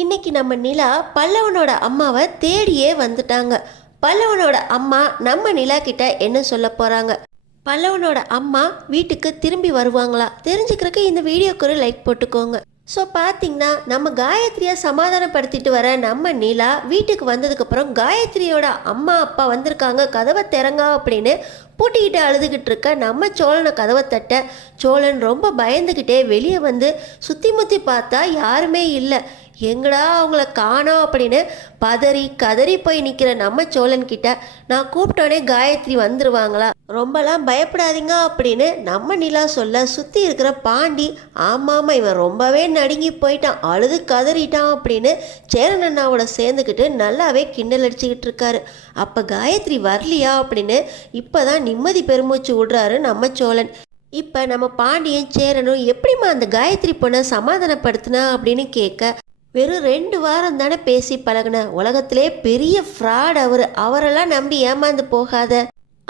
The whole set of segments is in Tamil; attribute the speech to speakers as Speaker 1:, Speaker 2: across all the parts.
Speaker 1: இன்னைக்கு நம்ம நிலா பல்லவனோட அம்மாவை தேடியே வந்துட்டாங்க. பல்லவனோட அம்மா நம்ம நிலா கிட்ட என்ன சொல்ல போறாங்க? பல்லவனோட அம்மா வீட்டுக்கு திரும்பி வருவாங்களா? தெரிஞ்சுக்கிறக்கு இந்த வீடியோக்கு ஒரு லைக் போட்டுக்கோங்க. ஸோ பார்த்தீங்கன்னா நம்ம காயத்ரியை சமாதானப்படுத்திட்டு வர நம்ம நிலா வீட்டுக்கு வந்ததுக்கப்புறம் காயத்ரியோட அம்மா அப்பா வந்திருக்காங்க. கதவை திறங்கா அப்படின்னு பூட்டிக்கிட்டு அழுதுகிட்டு இருக்க நம்ம சோழனை கதவை தட்ட சோழன் ரொம்ப பயந்துக்கிட்டே வெளியே வந்து சுற்றி முற்றி பார்த்தா யாருமே இல்லை. எங்கடா அவங்கள காணோம் அப்படின்னு பதறி கதறி போய் நிற்கிற நம்ம சோழன் கிட்ட நான் கூப்பிட்டோடனே காயத்ரி வந்துருவாங்களா? ரொம்பலாம் பயப்படாதீங்க அப்படின்னு நம்ம நிலா சொல்ல சுற்றி இருக்கிற பாண்டி ஆமாம் இவன் ரொம்பவே நடுங்கி போயிட்டான் அழுது கதறிட்டான் அப்படின்னு சேரன் அண்ணாவோட சேர்ந்துக்கிட்டு நல்லாவே கிண்டல் அடிச்சுக்கிட்டு இருக்காரு. அப்போ காயத்ரி வரலையா அப்படின்னு இப்போ தான் நிம்மதி பெருமூச்சு விடுறாரு நம்ம சோழன். இப்போ நம்ம பாண்டியன் சேரனும் எப்படிம்மா அந்த காயத்ரி பொண்ணை சமாதானப்படுத்தினா அப்படின்னு கேட்க வெறும் ரெண்டு வாரம் தானே பேசி பழகின. உலகத்திலே பெரிய ஃப்ராட் அவர். அவரெல்லாம் நம்பி ஏமாந்து போகாத.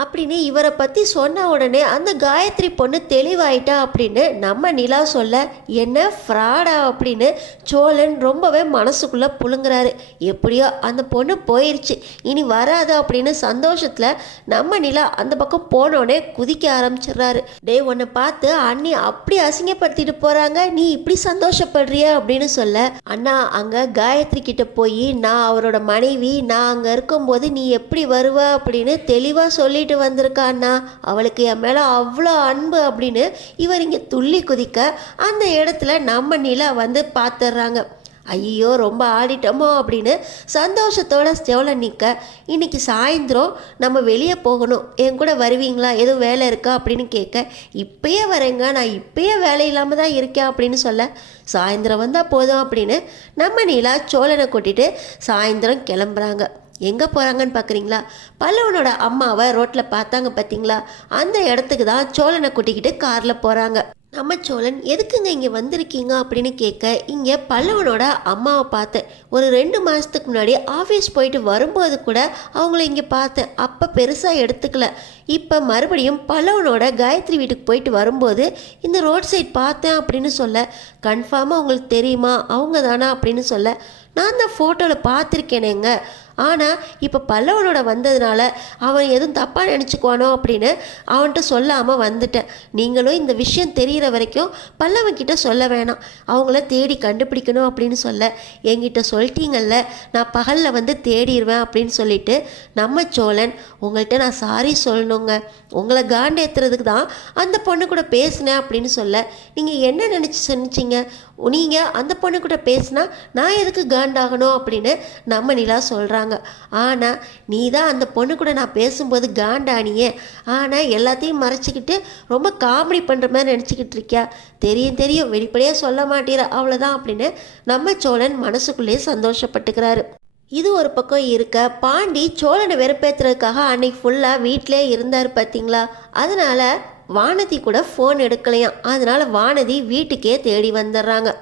Speaker 1: அப்படின்னு இவரை பற்றி சொன்ன உடனே அந்த காயத்ரி பொண்ணு தெளிவாயிட்டா அப்படின்னு நம்ம நிலா சொல்ல என்ன ஃப்ராடா? அப்படின்னு சோழன் ரொம்பவே மனசுக்குள்ளே புழுங்குறாரு. எப்படியோ அந்த பொண்ணு போயிடுச்சு இனி வராது அப்படின்னு சந்தோஷத்தில் நம்ம நிலா அந்த பக்கம் போனோடனே குதிக்க ஆரம்பிச்சிடுறாரு. டே உன்னை பார்த்து அண்ணி அப்படி அசிங்கப்படுத்திட்டு போகிறாங்க நீ இப்படி சந்தோஷப்படுறிய? அப்படின்னு சொல்ல அண்ணா அங்கே காயத்ரி கிட்ட போய் நான் அவரோட மனைவி நான் அங்கே இருக்கும்போது நீ எப்படி வருவ? அப்படின்னு தெளிவாக சொல்லி வந்திருக்கா அண்ணா? அவளுக்கு என் மேலே அவ்வளோ அன்பு அப்படின்னு இவர் இங்கே துள்ளி குதிக்க அந்த இடத்துல நம்ம நிலா வந்து பார்த்துடுறாங்க ஐயோ ரொம்ப ஆடிட்டோமோ அப்படின்னு சந்தோஷத்தோட செவல நிற்க இன்னைக்கு சாயந்தரம் நம்ம வெளியே போகணும். என் கூட வருவீங்களா? எதுவும் வேலை இருக்கா? அப்படின்னு கேட்க இப்பயே வரேங்க. நான் இப்பயே வேலை இல்லாமல் தான் இருக்கேன் அப்படின்னு சொல்ல. சாயந்தரம் வந்தால் போதும் அப்படின்னு நம்ம நிலா சோழனை கொட்டிட்டு சாயந்தரம் கிளம்புறாங்க. எங்கே போகிறாங்கன்னு பார்க்குறீங்களா பல்லவனோட அம்மாவை ரோட்டில் பார்த்தாங்க பார்த்தீங்களா அந்த இடத்துக்கு தான் சோழனை கூட்டிக்கிட்டு காரில் போகிறாங்க நம்ம சோழன் எதுக்குங்க இங்கே வந்திருக்கீங்க? அப்படின்னு கேட்க இங்கே பல்லவனோட அம்மாவை பார்த்தேன். ஒரு ரெண்டு மாதத்துக்கு முன்னாடி ஆஃபீஸ் போயிட்டு வரும்போது கூட அவங்கள இங்கே பார்த்தேன். அப்போ பெருசாக எடுத்துக்கல. இப்போ மறுபடியும் பல்லவனோட காயத்ரி வீட்டுக்கு போயிட்டு வரும்போது இந்த ரோட் சைட் பார்த்தேன் அப்படின்னு சொல்ல கன்ஃபார்மாக உங்களுக்கு தெரியுமா? அவங்க தானா? அப்படின்னு சொல்ல நான் அந்த ஃபோட்டோவில் பார்த்துருக்கேனேங்க. ஆனால் இப்போ பல்லவனோட வந்ததுனால அவன் எதுவும் தப்பாக நினச்சிக்குவானோ அப்படின்னு அவன்கிட்ட சொல்லாமல் வந்துட்டேன். நீங்களும் இந்த விஷயம் தெரிகிற வரைக்கும் பல்லவன் கிட்ட சொல்ல வேணாம். அவங்கள தேடி கண்டுபிடிக்கணும் அப்படின்னு சொல்ல. என்கிட்ட சொல்லிட்டீங்கல்ல நான் பகலில் வந்து தேடிடுவேன் அப்படின்னு சொல்லிட்டு நம்ம சோழன் உங்கள்கிட்ட நான் சாரி சொல்லணுங்க. உங்களை காண்டேத்துறதுக்கு தான் அந்த பொண்ணு கூட பேசினேன் அப்படின்னு சொல்ல. நீங்கள் என்ன நினச்சி சொன்னிச்சிங்க நீங்கள் அந்த பொண்ணு கூட பேசினா நான் எதுக்கு காண்டாகணும் அப்படின்னு நம்ம நிலா சொல்கிறாங்க ஆனால் நீ தான் அந்த பொண்ணு கூட நான் பேசும்போது காண்டானியே. ஆனால் எல்லாத்தையும் மறைச்சிக்கிட்டு ரொம்ப காமெடி பண்ணுற மாதிரி நினச்சிக்கிட்டு இருக்கியா? தெரியும் தெரியும். வெளிப்படையாக சொல்ல மாட்டேற அவ்வளோதான் அப்படின்னு நம்ம சோழன் மனசுக்குள்ளேயே சந்தோஷப்பட்டுக்கிறாரு. இது ஒரு பக்கம் இருக்க பாண்டி சோழனை வெறுப்பேற்றுறதுக்காக அன்னைக்கு ஃபுல்லாக வீட்டிலே இருந்தார் பார்த்தீங்களா அதனால வானதி கூட ஃபோன் எடுக்கலையாம். அதனால வானதி வீட்டுக்கே தேடி வந்துடுறாங்க.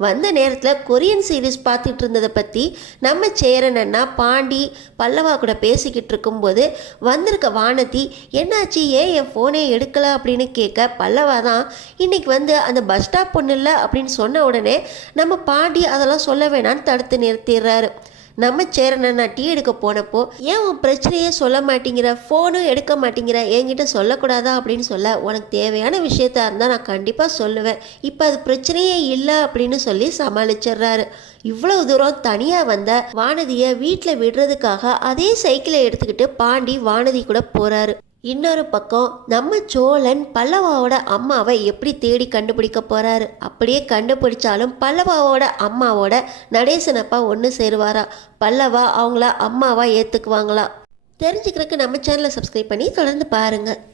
Speaker 1: வந்த நேரத்தில் கொரியன் சீரிஸ் பார்த்துட்டு இருந்ததை பற்றி நம்ம சேரன் அண்ணா பாண்டி பல்லவா கூட பேசிக்கிட்டு இருக்கும்போது வந்திருக்க வானதி என்னாச்சு? ஏன் என் ஃபோனே எடுக்கல? அப்படின்னு கேட்க பல்லவா தான். இன்னைக்கு வந்து அந்த பஸ் ஸ்டாப் பொண்ணு இல்லை அப்படின்னு சொன்ன உடனே நம்ம பாண்டி அதெல்லாம் சொல்ல வேணான்னு தடுத்து நிறுத்திடுறாரு. நம்ம சேரனை நான் டீ எடுக்க போனப்போ ஏன் உன் பிரச்சனையே சொல்ல மாட்டேங்கிற? ஃபோனும் எடுக்க மாட்டேங்கிற? என்கிட்ட சொல்லக்கூடாதா? அப்படின்னு சொல்ல உனக்கு தேவையான விஷயத்தா இருந்தால் நான் கண்டிப்பாக சொல்லுவேன். இப்போ அது பிரச்சனையே இல்லை அப்படின்னு சொல்லி சமாளிச்சிடுறாரு. இவ்வளவு தூரம் தனியாக வந்த வானதியை வீட்டில் விடுறதுக்காக அதே சைக்கிளை எடுத்துக்கிட்டு பாண்டி வானதி கூட போகிறாரு இன்னொரு பக்கம் நம்ம சோழன் பல்லவாவோட அம்மாவை எப்படி தேடி கண்டுபிடிக்க போறாரு? அப்படியே கண்டுபிடிச்சாலும் பல்லவாவோட அம்மாவோட நடேசனப்பா ஒன்று சேருவாரா? பல்லவா அவங்கள அம்மாவா ஏற்றுக்குவாங்களா தெரிஞ்சுக்கிறதுக்கு நம்ம சேனலை சப்ஸ்கிரைப் பண்ணி தொடர்ந்து பாருங்கள்